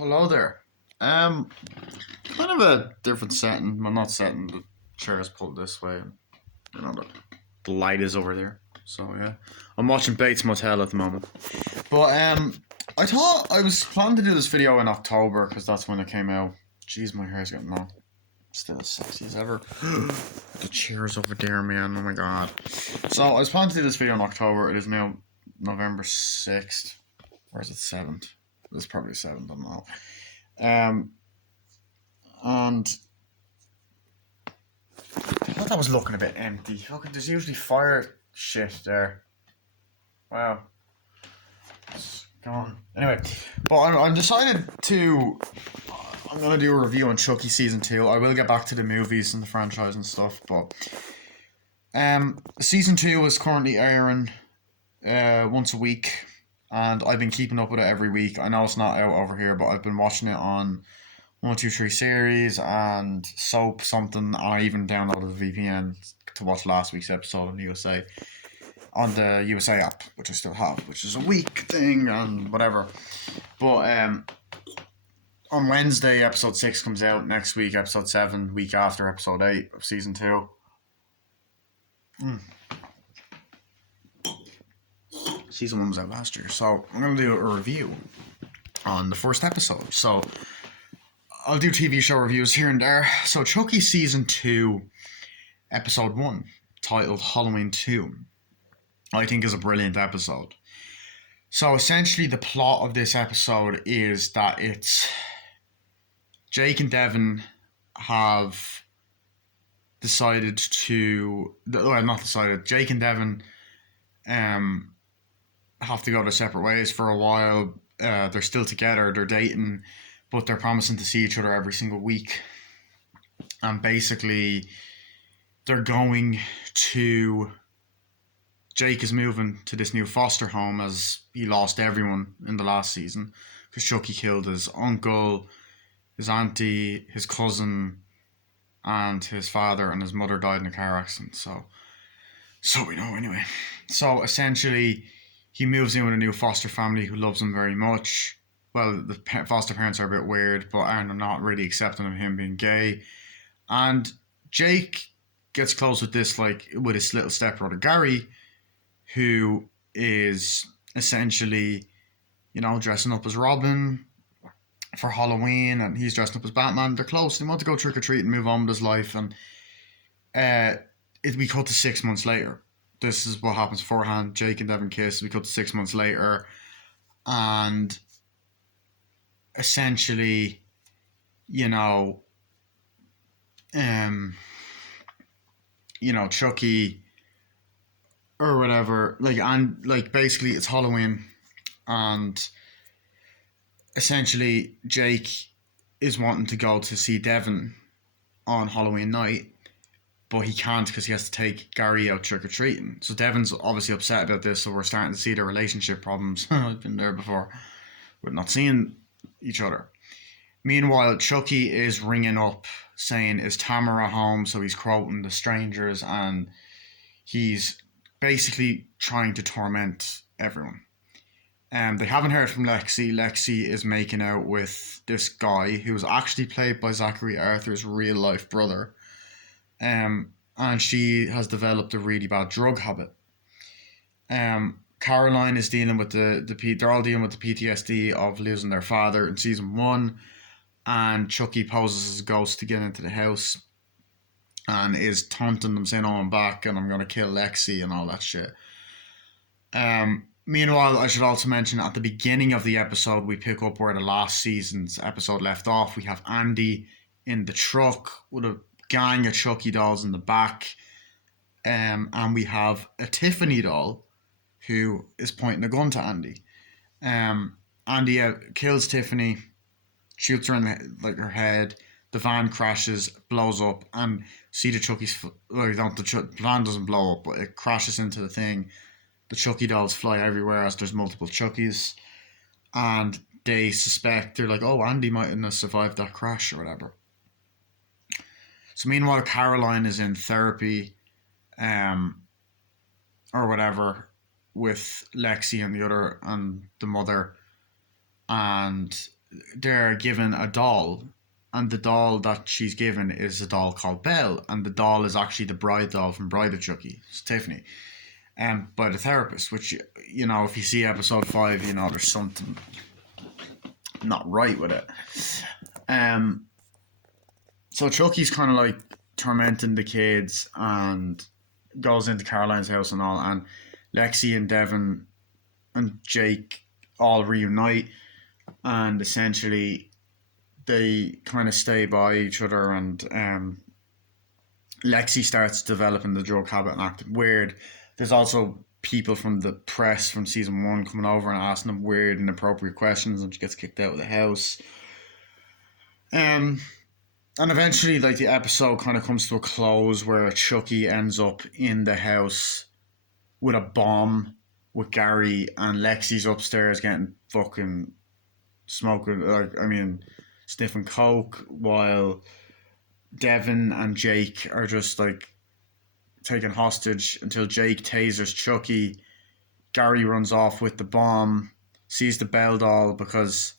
Hello there. Um, Kind of a different setting. Well, not setting. The chair is pulled this way. The light is over there. So yeah, I'm watching Bates Motel at the moment. But I thought I was planning to do this video in October because that's when it came out. Jeez, my hair's getting long. Still as sexy as ever. The chair's over there, man. Oh my god. So I was planning to do this video in October. It is now November 6th. Or is it 7th? It's probably 7th. I don't know. Um, and I thought that was looking a bit empty. Look, there's usually fire shit there. Wow. It's gone. Anyway, but I'm decided to. I'm gonna do a review on Chucky season 2. I will get back to the movies and the franchise and stuff, but season 2 is currently airing once a week, and I've been keeping up with it every week. I know it's not out over here, but I've been watching it on 123 series and soap something. I even downloaded a VPN to watch last week's episode on USA on the USA app, which I still have, which is a week thing and whatever. But on Wednesday, episode 6 comes out. Next week, episode 7. Week after, episode 8 of season 2. Season 1 was out last year, so I'm gonna do a review on the first episode. So I'll do TV show reviews here and there. So Chucky season 2, episode 1, titled Halloween 2, I think is a brilliant episode. So essentially the plot of this episode is that it's Jake and Devin have decided to, well, not decided, Jake and Devin have to go their separate ways for a while. They're still together, they're dating, but they're promising to see each other every single week. And basically, they're going to. Jake is moving to this new foster home as he lost everyone in the last season because Chucky killed his uncle, his auntie, his cousin, and his father, and his mother died in a car accident. So we know anyway. So essentially, he moves in with a new foster family who loves him very much. Well, the foster parents are a bit weird, but are not really accepting of him being gay. And Jake gets close with this, like, with his little stepbrother Gary, who is essentially, dressing up as Robin for Halloween, and he's dressing up as Batman. They're close. They want to go trick or treat and move on with his life, and we cut to 6 months later. This is what happens beforehand. Jake and Devin kiss. We cut to 6 months later, and essentially, Chucky or whatever, basically it's Halloween, and essentially Jake is wanting to go to see Devin on Halloween night, but he can't because he has to take Gary out trick-or-treating. So Devin's obviously upset about this, so we're starting to see their relationship problems. I've been there before. We're not seeing each other. Meanwhile, Chucky is ringing up saying, is Tamara home? So he's quoting the strangers, and he's basically trying to torment everyone. They haven't heard from Lexi. Lexi is making out with this guy who was actually played by Zachary Arthur's real life brother. And she has developed a really bad drug habit. Caroline is dealing with they're all dealing with the PTSD of losing their father in season 1, and Chucky poses as a ghost to get into the house and is taunting them, saying, "Oh, I'm back and I'm gonna kill Lexi," and all that shit. Meanwhile, I should also mention at the beginning of the episode, we pick up where the last season's episode left off. We have Andy in the truck with a gang of Chucky dolls in the back, and we have a Tiffany doll who is pointing a gun to Andy. Andy kills Tiffany, shoots her in her head. The van crashes, blows up, and see the Chucky's. The van doesn't blow up, but it crashes into the thing. The Chucky dolls fly everywhere as there's multiple Chuckies, and they suspect, they're like, "Oh, Andy mightn't have survived that crash or whatever." So meanwhile, Caroline is in therapy, or whatever, with Lexi and the mother, and they're given a doll, and the doll that she's given is a doll called Belle, and the doll is actually the bride doll from Bride of Chucky. It's Tiffany, by the therapist. Which, if you see episode 5, there's something not right with it. So Chucky's kind of like tormenting the kids and goes into Caroline's house and all, and Lexi and Devin and Jake all reunite, and essentially they kind of stay by each other, and Lexi starts developing the drug habit and acting weird. There's also people from the press from season 1 coming over and asking them weird and inappropriate questions, and she gets kicked out of the house. And eventually, like, the episode kind of comes to a close where Chucky ends up in the house with a bomb with Gary, and Lexi's upstairs getting fucking smoking, sniffing coke, while Devin and Jake are just like taken hostage until Jake tasers Chucky. Gary runs off with the bomb, sees the Belle doll because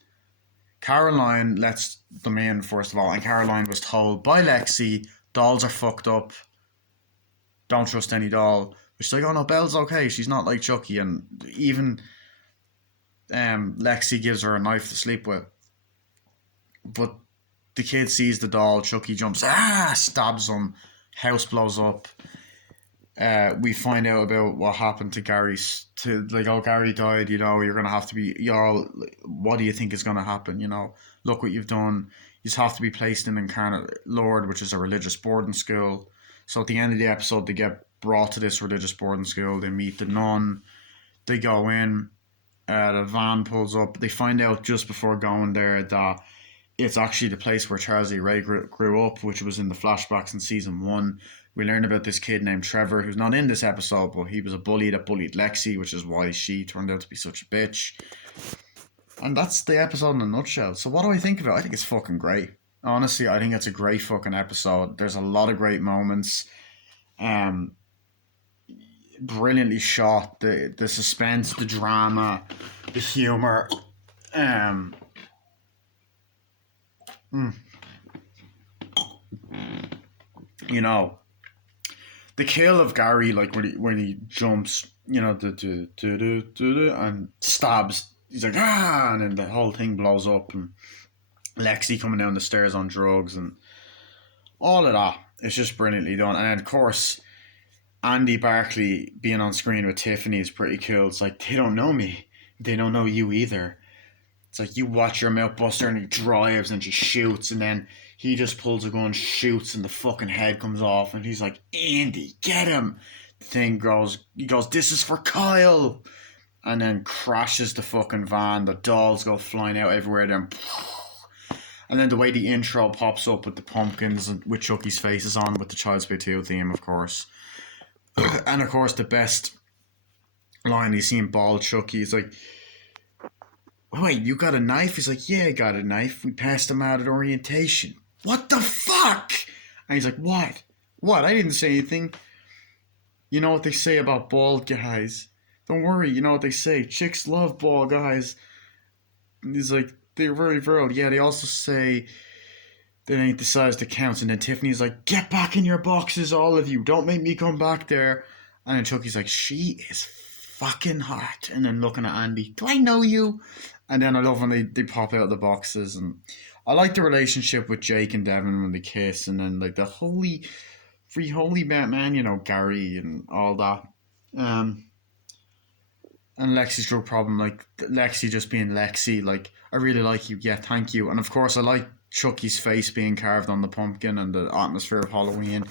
Caroline lets them in, first of all, and Caroline was told by Lexi, dolls are fucked up, don't trust any doll. But she's like, oh no, Belle's okay, she's not like Chucky. And even Lexi gives her a knife to sleep with. But the kid sees the doll, Chucky jumps, stabs him, house blows up. We find out about what happened to Gary. Gary died, you're going to have to be, what do you think is going to happen, look what you've done. You just have to be placed in Incarnate Lord, which is a religious boarding school. So at the end of the episode, they get brought to this religious boarding school, they meet the nun, they go in, the van pulls up, they find out just before going there that it's actually the place where Charles E. Ray grew up, which was in the flashbacks in season 1. We learn about this kid named Trevor, who's not in this episode, but he was a bully that bullied Lexi, which is why she turned out to be such a bitch. And that's the episode in a nutshell. So what do I think of it? I think it's fucking great. Honestly, I think it's a great fucking episode. There's a lot of great moments. Brilliantly shot. The suspense, the drama, the humour. The kill of Gary, like when he jumps, and stabs. He's like, and then the whole thing blows up, and Lexi coming down the stairs on drugs, and all of that. It's just brilliantly done. And then, of course, Andy Barclay being on screen with Tiffany is pretty cool. It's like, they don't know me. They don't know you either. It's like, you watch your mouth buster and he drives and she shoots, and then he just pulls a gun, shoots, and the fucking head comes off, and he's like, Andy, get him. The thing he goes, this is for Kyle. And then crashes the fucking van. The dolls go flying out everywhere. And then the way the intro pops up with the pumpkins and with Chucky's faces on, with the Child's Play 2 theme, of course. And of course, the best line, you see him bald Chucky. He's like, wait, you got a knife? He's like, yeah, I got a knife. We passed him out at orientation. What the fuck? And he's like, what? What? I didn't say anything. You know what they say about bald guys? Don't worry, you know what they say. Chicks love bald guys. And he's like, they're very virile. Yeah, they also say that ain't the size that counts. And then Tiffany's like, get back in your boxes, all of you. Don't make me come back there. And then Chucky's like, she is fucking hot. And then looking at Andy, do I know you? And then I love when they pop out of the boxes. And I like the relationship with Jake and Devin when they kiss. And then like the holy man, Gary and all that. And Lexi's drug problem, like Lexi just being Lexi, like, I really like you, yeah, thank you. And of course I like Chucky's face being carved on the pumpkin and the atmosphere of Halloween.